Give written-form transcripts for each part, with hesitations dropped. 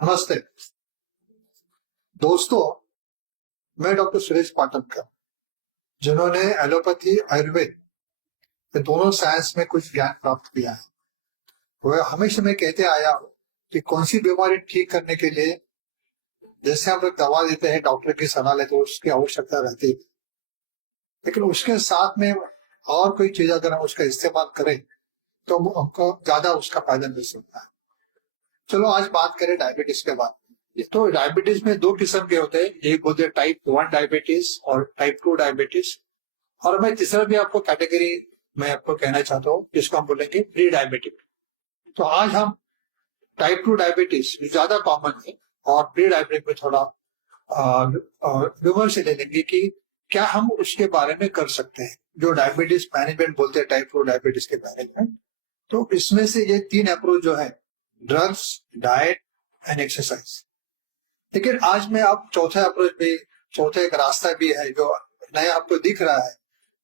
नमस्ते दोस्तों, मैं डॉक्टर सुरेश पाटनकर, जिन्होंने एलोपैथी आयुर्वेद ये दोनों साइंस में कुछ ज्ञान प्राप्त किया है। वह हमेशा मैं कहते आया हूं कि कौन सी बीमारी ठीक करने के लिए जैसे हम लोग दवा देते हैं, डॉक्टर की सलाह लेते हैं, उसकी आवश्यकता रहती है, लेकिन उसके साथ में और कोई चीज अगर हम उसका इस्तेमाल करें तो हमको ज्यादा उसका फायदा मिल सकता है। चलो आज बात करें डायबिटीज के बारे में। तो डायबिटीज में दो किस्म के होते हैं, एक होते हैं टाइप 1 डायबिटीज और टाइप 2 डायबिटीज, और मैं तीसरा भी आपको कैटेगरी मैं आपको कहना चाहता हूँ जिसको हम बोलेंगे प्री डायबिटिक। तो आज हम टाइप 2 डायबिटीज ज्यादा कॉमन है और प्री डायबिटिक में थोड़ा विमर्श ले लेंगे कि क्या हम उसके बारे में कर सकते हैं, जो डायबिटीज मैनेजमेंट बोलते हैं टाइप 2 डायबिटीज के मैनेजमेंट। तो इसमें से ये 3 अप्रोच जो है, ड्रग्स, डाइट एंड एक्सरसाइज। लेकिन आज मैं आप चौथा अप्रोच भी, चौथा एक रास्ता भी है जो नया आपको दिख रहा है,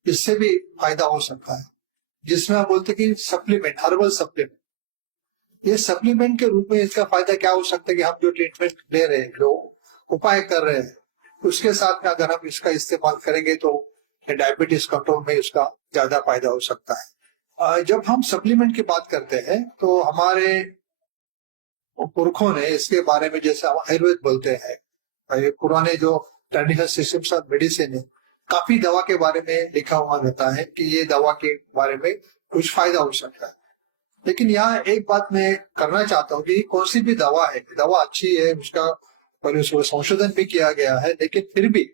इससे भी फायदा हो सकता है, जिसमें आप बोलते हैं कि सप्लीमेंट, हर्बल सप्लीमेंट। ये सप्लीमेंट के रूप में इसका फायदा क्या हो सकता है कि हम जो ट्रीटमेंट ले रहे हैं, जो उपाय कर रहे हैं, उसके साथ में अगर हम इसका इस्तेमाल करेंगे तो डायबिटीज कंट्रोल में इसका ज्यादा फायदा हो सकता है। जब हम सप्लीमेंट की बात करते हैं तो हमारे पुरखों ने इसके बारे में, जैसे हम आयुर्वेद बोलते हैं, पुराने जो ट्रेडिशनल सिस्टम्स ऑफ मेडिसिन है, काफी दवा के बारे में लिखा हुआ रहता है कि ये दवा के बारे में कुछ फायदा हो सकता है। लेकिन यहाँ एक बात मैं करना चाहता हूँ कि कौन सी भी दवा है, दवा अच्छी है, उसका पर उसको संशोधन भी किया गया है, लेकिन फिर भी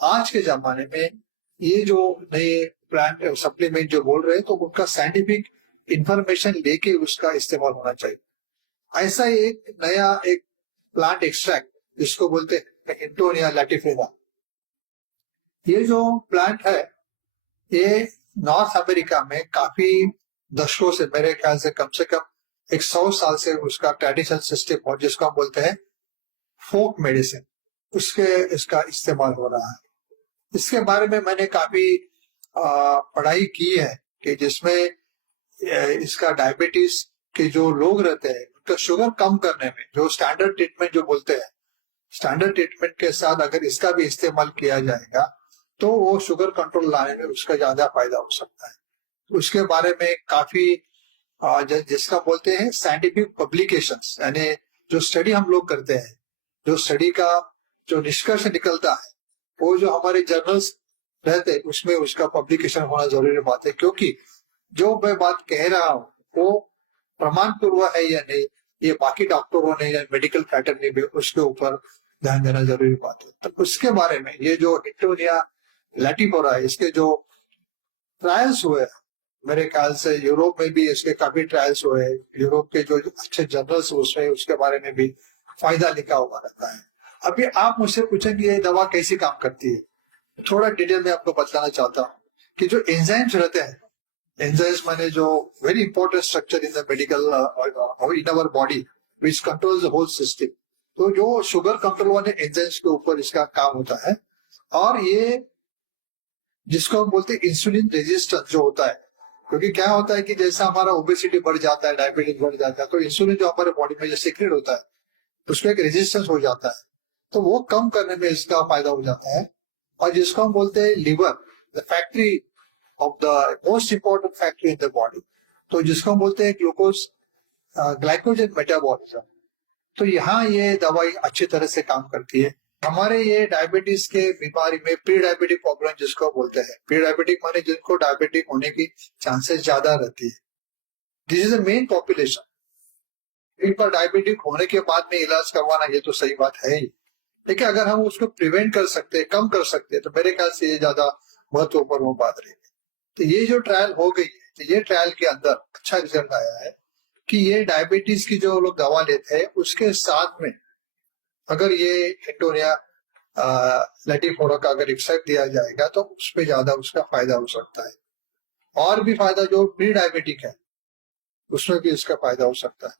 आज के जमाने में ये जो नए प्लांट सप्लीमेंट जो बोल रहे हैं, तो उनका साइंटिफिक इंफॉर्मेशन लेके उसका इस्तेमाल होना चाहिए। ऐसा एक नया एक प्लांट एक्सट्रैक्ट जिसको बोलते हैं हिंटोनिया लैटिफेरा, ये जो प्लांट है ये नॉर्थ अमेरिका में काफी दशकों से, मेरे ख्याल से कम 100 साल से उसका ट्रेडिशनल सिस्टम और जिसको हम बोलते हैं फोक मेडिसिन, उसके इसका इस्तेमाल हो रहा है। इसके बारे में मैंने काफी पढ़ाई की है कि जिसमें इसका डायबिटीज के जो लोग रहते हैं उनका शुगर कम करने में, जो स्टैंडर्ड ट्रीटमेंट जो बोलते हैं, स्टैंडर्ड ट्रीटमेंट के साथ अगर इसका भी इस्तेमाल किया जाएगा तो वो शुगर कंट्रोल लाने में उसका ज्यादा फायदा हो सकता है। उसके बारे में काफी जिसका बोलते हैं साइंटिफिक पब्लिकेशंस, यानी जो स्टडी हम लोग करते हैं, जो स्टडी का जो निष्कर्ष निकलता है, वो जो हमारे जर्नल्स रहते हैं उसमें उसका पब्लिकेशन होना जरूरी बात है, क्योंकि जो मैं बात कह रहा हूँ वो प्रमाण पूर्व है या नहीं, ये बाकी डॉक्टरों ने या मेडिकल फैटर्नी भी उसके ऊपर ध्यान देना जरूरी बात है। तो उसके बारे में ये जो हिंटोनिया लैटिफेरा है, इसके जो ट्रायल्स हुए, मेरे ख्याल से यूरोप में भी इसके काफी ट्रायल्स हुए, यूरोप के जो अच्छे जर्नल्स उसमें उसके बारे में भी फायदा लिखा हुआ रहता है। अभी आप मुझसे पूछेंगे ये दवा कैसी काम करती है, थोड़ा डिटेल में आपको बताना चाहता हूँ कि जो एंजाइम्स रहते हैं, एंजाइम्स माने जो very important structure in the medical in our body which controls the whole system. तो जो शुगर कंट्रोल वाले एंजाइम्स के ऊपर इसका काम होता है, और ये जिसको हम बोलते हैं इंसुलिन रेजिस्टेंस जो होता है, क्योंकि क्या होता है कि जैसा हमारा ओबेसिटी बढ़ जाता है, डायबिटीज बढ़ जाता है, तो इंसुलिन जो हमारे बॉडी में जो सीक्रेट होता है उसमें एक रेजिस्टेंस हो जाता है, तो वो कम करने में इसका फायदा हो जाता है। और जिसको हम बोलते हैं liver, the factory of the most important factory in the body, तो जिसको हम बोलते हैं ग्लूकोज ग्लाइकोजन मेटाबॉलिज्म। तो यहाँ ये दवाई अच्छी तरह से काम करती है। हमारे ये डायबिटीज के बीमारी में प्री डायबिटिक प्रॉब्लम जिसको बोलते हैं, प्री डायबिटिक माने जिनको डायबिटिक होने की चांसेस ज्यादा रहती है, this is the main population. एक बार डायबिटिक होने के बाद में इलाज करवाना ये तो सही बात है ही, लेकिन अगर हम उसको प्रिवेंट कर सकते हैं, कम कर सकते हैं, तो मेरे ख्याल से ये ज्यादा महत्वपूर्ण वो बात रहेगी। तो ये जो ट्रायल हो गई है, तो ये ट्रायल के अंदर अच्छा रिजल्ट आया है कि ये डायबिटीज की जो लोग दवा लेते हैं उसके साथ में अगर ये हिंटोनिया लैटिफेरा का अगर एक्सट्रैक्ट दिया जाएगा तो उस पर ज्यादा उसका फायदा हो सकता है। और भी फायदा जो प्री डायबिटिक है उसमें भी इसका फायदा हो सकता है।